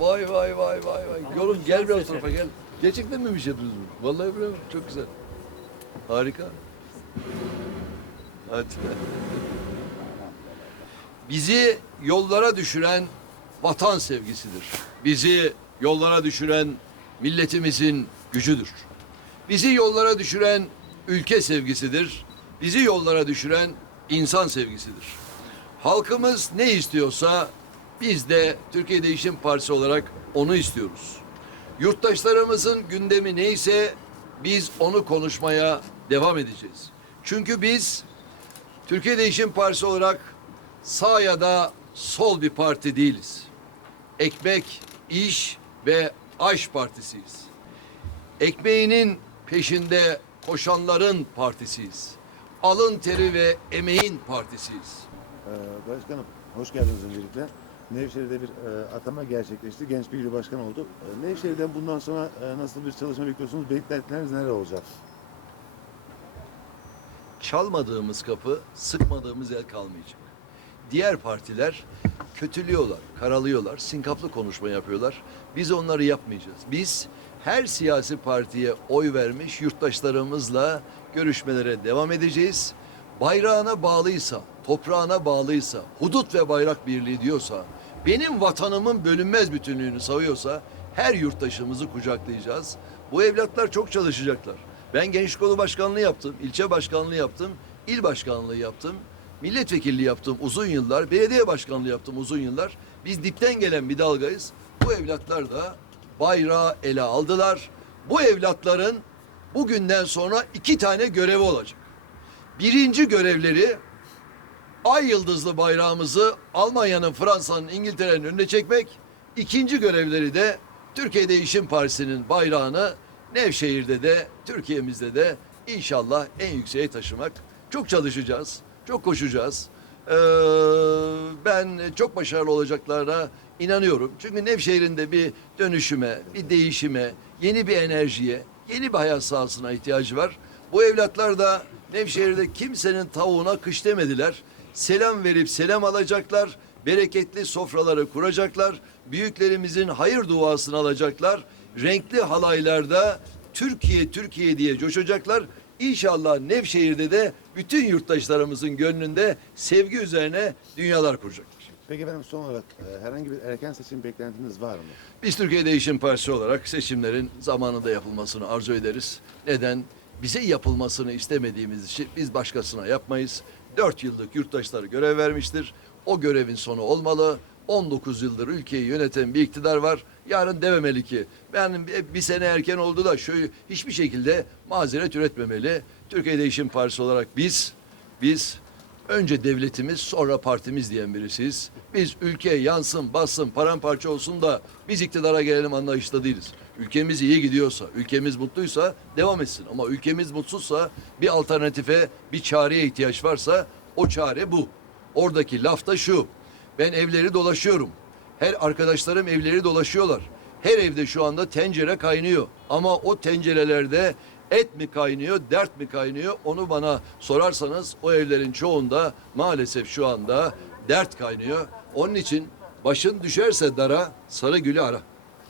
Vay vay vay vay vay. Yolun gel biraz tarafa gel. Gerçekten mi bir şey yapıyorsunuz? Vallahi bravo. Çok güzel. Harika. Hadi. Bizi yollara düşüren vatan sevgisidir. Bizi yollara düşüren milletimizin gücüdür. Bizi yollara düşüren ülke sevgisidir. Bizi yollara düşüren insan sevgisidir. Halkımız ne istiyorsa biz de Türkiye Değişim Partisi olarak onu istiyoruz. Yurttaşlarımızın gündemi neyse biz onu konuşmaya devam edeceğiz. Çünkü biz Türkiye Değişim Partisi olarak sağ ya da sol bir parti değiliz. Ekmek, iş ve aş partisiyiz. Ekmeğinin peşinde koşanların partisiyiz. Alın teri ve emeğin partisiyiz. Ee, Başkanım, hoş geldiniz öncelikle. Nevşehir'de bir e, atama gerçekleşti. Genç bir il başkan oldu. E, Nevşehir'den bundan sonra e, nasıl bir çalışma bekliyorsunuz? Beklentileriniz neler olacak? çalmadığımız kapı, sıkmadığımız el kalmayacak. Diğer partiler kötülüyorlar, karalıyorlar, sinkaflı konuşma yapıyorlar. Biz onları yapmayacağız. Biz her siyasi partiye oy vermiş yurttaşlarımızla görüşmelere devam edeceğiz. Bayrağına bağlıysa, toprağına bağlıysa, hudut ve bayrak birliği diyorsa, benim vatanımın bölünmez bütünlüğünü savuyorsa her yurttaşımızı kucaklayacağız. Bu evlatlar çok çalışacaklar. Ben genç kolu başkanlığı yaptım, ilçe başkanlığı yaptım, il başkanlığı yaptım, milletvekilliği yaptım uzun yıllar, belediye başkanlığı yaptım uzun yıllar. Biz dipten gelen bir dalgayız. Bu evlatlar da bayrağı ele aldılar. Bu evlatların bugünden sonra iki tane görevi olacak. Birinci görevleri ay yıldızlı bayrağımızı Almanya'nın, Fransa'nın, İngiltere'nin önüne çekmek. İkinci görevleri de Türkiye Değişim Partisi'nin bayrağını Nevşehir'de de Türkiye'mizde de inşallah en yükseğe taşımak. Çok çalışacağız, çok koşacağız. Ee, ben çok başarılı olacaklarına inanıyorum. Çünkü Nevşehir'in de bir dönüşüme, bir değişime, yeni bir enerjiye, yeni bir hayat sahasına ihtiyacı var. Bu evlatlar da Nevşehir'de kimsenin tavuğuna kış demediler. Selam verip selam alacaklar. Bereketli sofraları kuracaklar. Büyüklerimizin hayır duasını alacaklar. Renkli halaylarda Türkiye Türkiye diye coşacaklar. İnşallah Nevşehir'de de bütün yurttaşlarımızın gönlünde sevgi üzerine dünyalar kuracaklar. Peki efendim son olarak e, herhangi bir erken seçim beklentiniz var mı? Biz Türkiye Değişim Partisi olarak seçimlerin zamanında yapılmasını arzu ederiz. Neden? Bize yapılmasını istemediğimiz için biz başkasına yapmayız. Dört yıllık yurttaşları görev vermiştir. O görevin sonu olmalı. 19 yıldır ülkeyi yöneten bir iktidar var. Yarın dememeli ki ben bir sene erken oldu da şöyle hiçbir şekilde mazeret üretmemeli. Türkiye Değişim Partisi olarak biz biz Önce devletimiz sonra partimiz diyen birisiyiz. Biz ülke yansın, bassın, paramparça olsun da biz iktidara gelelim anlayışta değiliz. Ülkemiz iyi gidiyorsa, ülkemiz mutluysa devam etsin. Ama ülkemiz mutsuzsa bir alternatife, bir çareye ihtiyaç varsa o çare bu. Oradaki laf da şu. Ben evleri dolaşıyorum. Her arkadaşlarım evleri dolaşıyorlar. Her evde şu anda tencere kaynıyor. Ama o tencerelerde et mi kaynıyor, dert mi kaynıyor onu bana sorarsanız o evlerin çoğunda maalesef şu anda dert kaynıyor. Onun için başın düşerse dara sarı gülü ara.